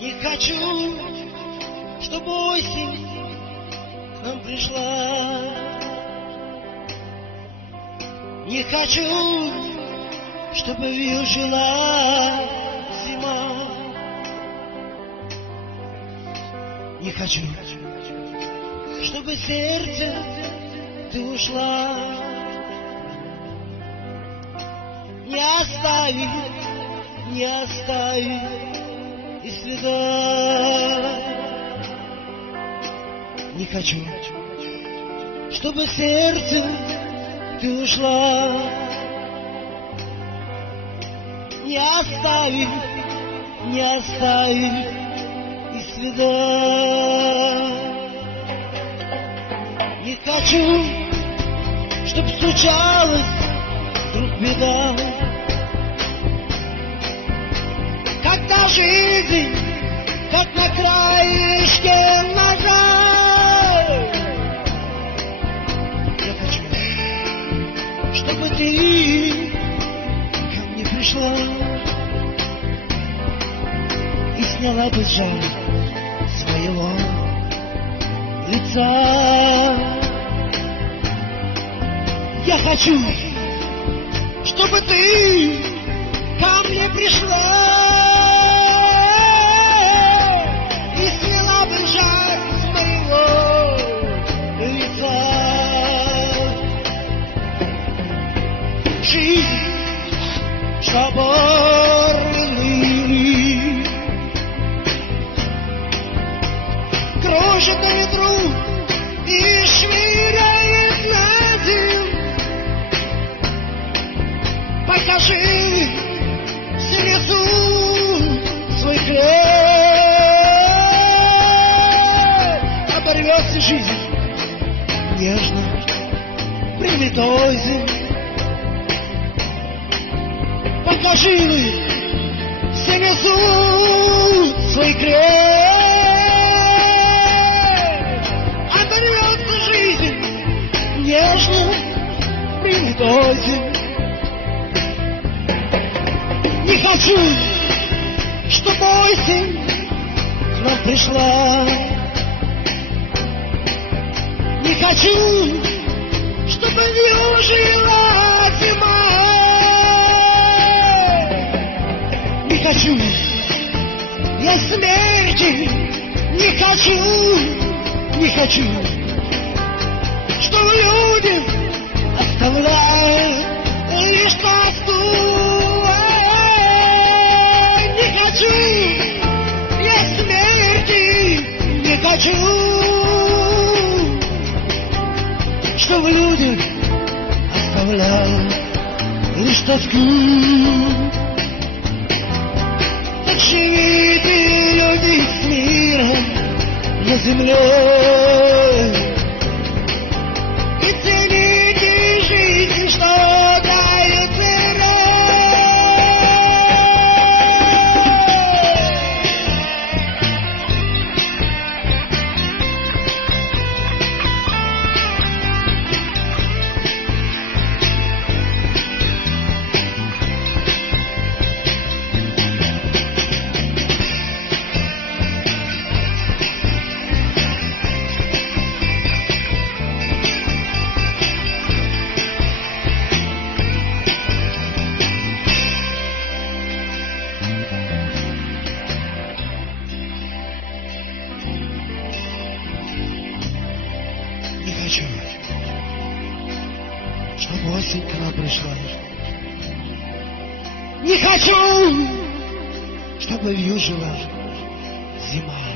Не хочу, чтобы осень к нам пришла. Не хочу, чтобы жила зима. Не хочу, чтобы сердце ты ушла. Не остави и следа. Не хочу, чтобы сердцем ты ушла. Не остави и следа. Не хочу, чтоб случалась вдруг беда, когда жизнь, как на краешке ножа. Я хочу, чтобы ты ко мне пришла и сняла бы жар своего лица. Я хочу, чтобы ты ко мне пришла и сняла бы жар с моего лица. Жизнь соборный кружит на ветру и швыряет на землю. Покажи сердцу свой хлеб. Оборвется жизнь нежно прилитой земли. Покажи сердцу свой креп. Оборвется жизнь нежно прилитой земли. Не хочу, чтобы осень к нам пришла. Не хочу, чтобы жила зима. Не хочу я смерти, не хочу, чтобы люди оставляют лишь тоску. Я смерти не хочу, чтобы люди оставляли лишь тоску. Так живите, люди, с миром на земле и цените жизнь, что дает миром. Не хочу, чтобы осень к нам пришла. Не хочу, чтобы вьюжила зима.